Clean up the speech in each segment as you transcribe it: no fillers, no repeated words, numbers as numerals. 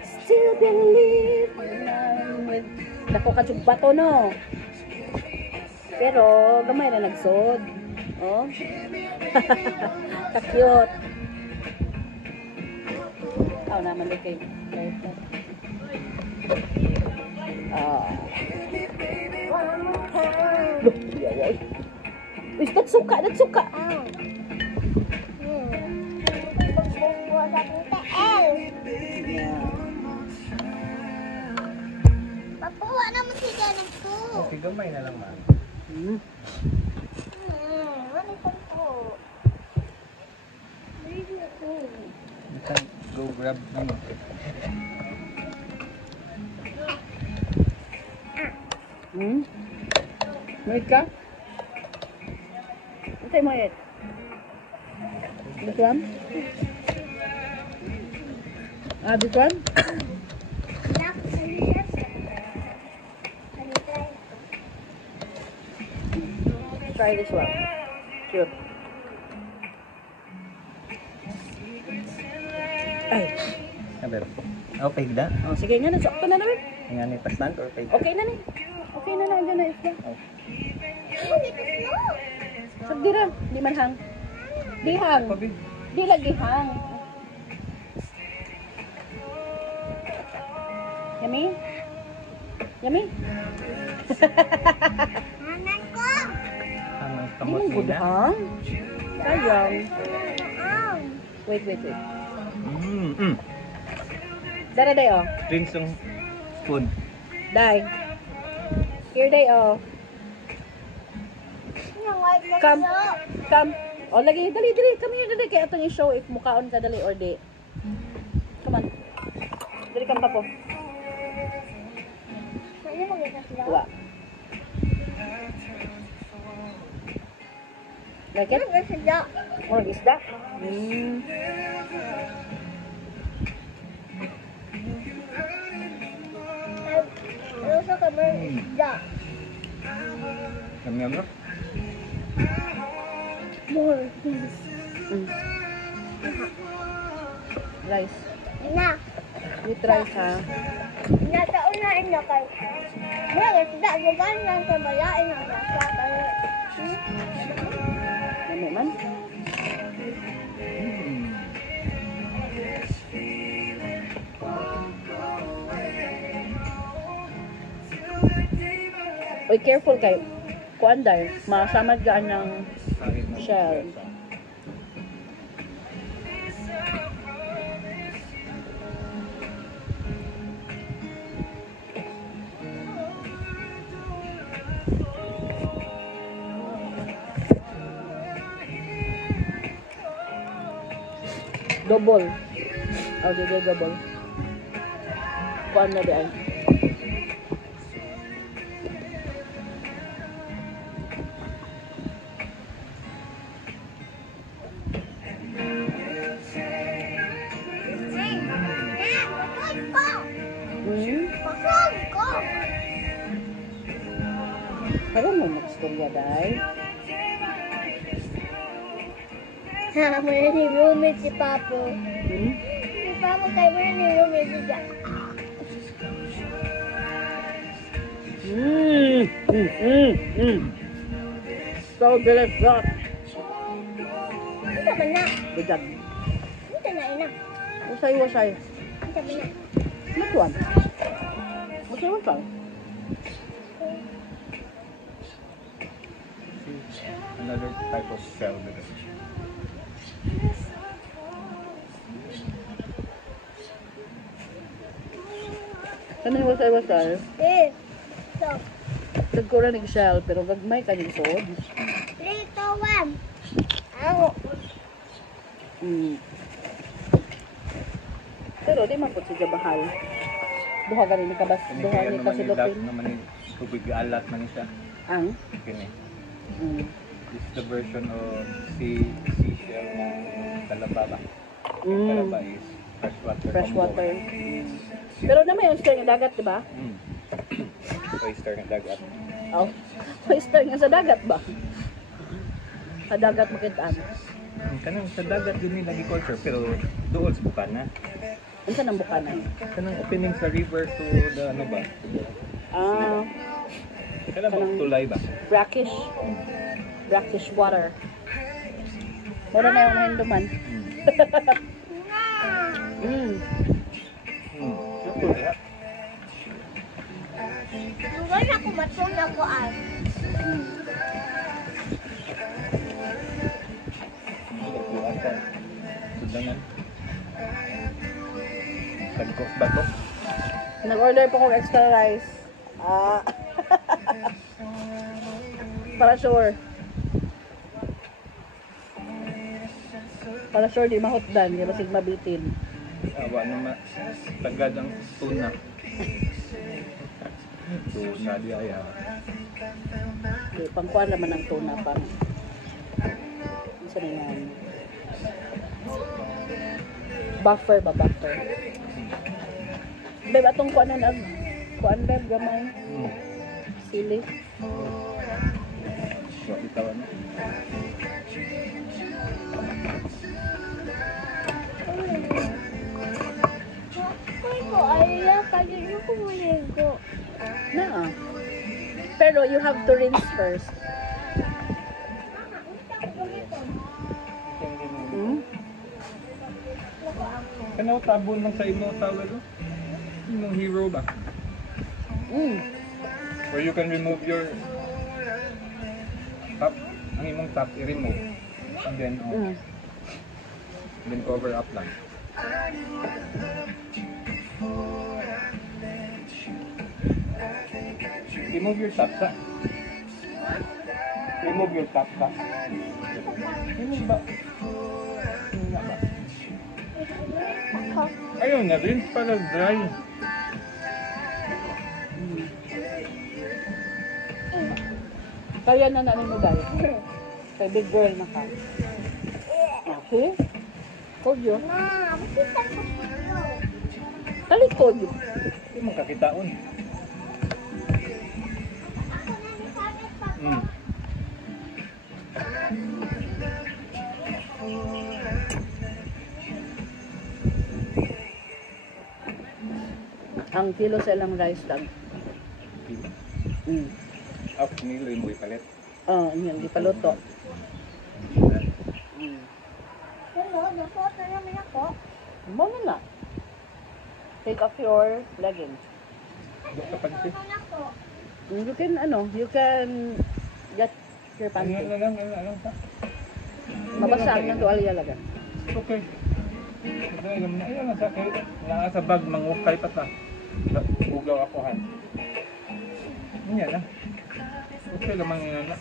Still believe with dako ka jud bato no. Pero gamay na nagsod. Oh. Ka-cute. Aw naman kay. Look, yaway. Uy, nagsuka. Papuwa naman siya ng po. Okay, gamay na lang man. Wala pa po. You can go grab naman. Mayit ka? Antay mo yet? This one? This one? Try this one. Cute. Ay. Sabi. Okay na? Oh, sige nga, nasakto na namin. Nga ni pastan or pay? Okay na ni. Okay na andyan na isla. Sagdira, di man hang. Di hang. Di lagi hang. Yummy? Yummy? Nanan ko. Ang Di kamot mo good nila. hang. Sayang. Ang. Wait. Dara day oh. Drinks yung spoon. Day. Here day oh. Come. Come. Oh, lagi dali. Come here dali kay atong i-show if mukaon ka dali or di. Come on. Dali kam pa po. Ano maganda sila? Wa. Like it? Ano sila? Murag isda? Ano sa kamar isda? Yum no? More. Rice. Na. With rice ha. Nasa unain na kayo. Mga isda, gugan lang sa balain ang nasa kayo. Nami man? Uy, careful kayo. Kuan dahil, masamad gaan ng shell. Double. Oh, di double. Kuan na di ay. Pasok ko! Karon mo magstorya day. Ha, may ni-roommate si Papo. Si Papo kayo may ni-roommate siya. So delicious. Ito ba na? Bigat. Ito na ina. Usay. Ito ba na? Which one? Usay. Another type of shell. Kanin wasay. Eh. So, Nagkura ng shell, pero gagmay kanyang sood. 3, 2, 1. Ako. Pero di man po siya bahal. Duha ganin kabas, duha ni kasulupin. Naman yung tubig alat man siya. Ang? Kini. Mm. This is the version of seashell na talaba ba? Talaba is freshwater. Freshwater. Pero naman yung oyster ng dagat, di ba? Oyster ng dagat. Oh. Oyster nga sa dagat ba? Sa dagat makitaan. Kanang sa dagat din nila culture pero doon sa Bukana. Ano sa nang bukanan? Kanang opening sa river to the ano ba? Ah, Kailan ba tulay ba? brackish. Brackish water. Wala na yung mahinduman. Mm. Yeah. Bukan aku matun ako ay. Buwan ka. Sudangan. Tagkos ba to? Nag-order po kong extra rice. Ah. Para sure. Para sure di mahutdan, di masig mabitin. Awa naman. Tagad ang tuna. Tuna di ay Okay, pangkuan naman ang tuna pang. Isa na yan. Buffer ba, buffer? Beb, atong kuan na kuan beb, gamay. Sili. So, itawan mo. Ko ay kaya ko maligo. Na. Pero you have to rinse first. Hmm? Kanaw tabon lang sa imo tawel no? Yung hero ba? Mm. Where you can remove your top, ang imong top i-remove. And Mm. then cover up lang. Remove your top sa. Remove your top sa. Remove ba? Ano nga ba? Ayun na, rinse para dry. Kaya na nanin mo dahil. Kay big girl na ka. Okay? Told you. Na, makita ko dito. Talikod. Hindi mo kakitaon. Ako na ni Sabit pa. Mm. Ang kilo sa ilang rice lang. Mm. Up, nilo mo ipalit. Oh, yan, di pa luto. Mm. Pero, nasuot na naman ako. Mo na. Take off your leggings. Dok ka panty. Naman ako. You can get your Ano panty. lang, sa? Mabasa na tuwalya laga. Okay. Ayun na sa kay naa sa bag mangukay pa ta. Ugaw ako han. Nya na. Okay lamang nga na.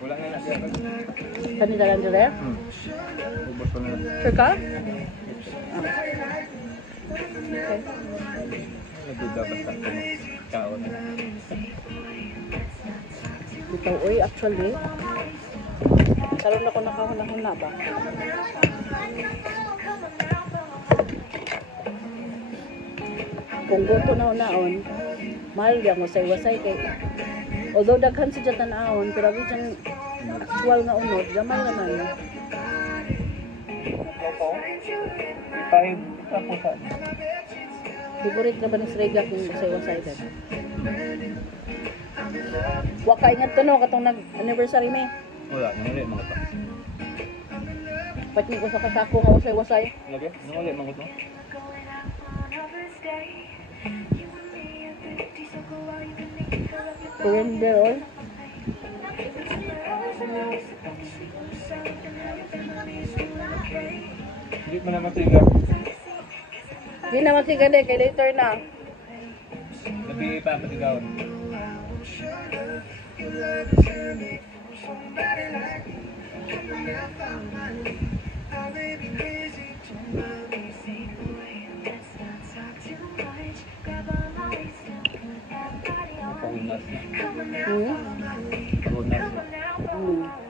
Wala nga na siya. Kanila lang dire? Ubos ko na. Sure ka? Okay. Naduda basta ko kaon. Bitaw, uy, actually, karoon ako nakahuna-huna ba? Kung gusto na unaon, mahal yung wasay-wasay kay although daghan sa dyan naon, pero abis yung actual nga unod, gamay naman. Ipahid ita po sa. Favorite na ba ni Srega kung wasay-wasay din? Waka ingat to no, katong nag-anniversary may. Wala, nangulit mga to. Pati ko sa kasako nga wasay-wasay. Lagi, nangulit mga to. Surrender all. Hindi mo naman tingnan. Hindi naman si Gade, kay later na. Sabi pa patigawan. Pahunas na. Hmm? Pahunas na. Hmm.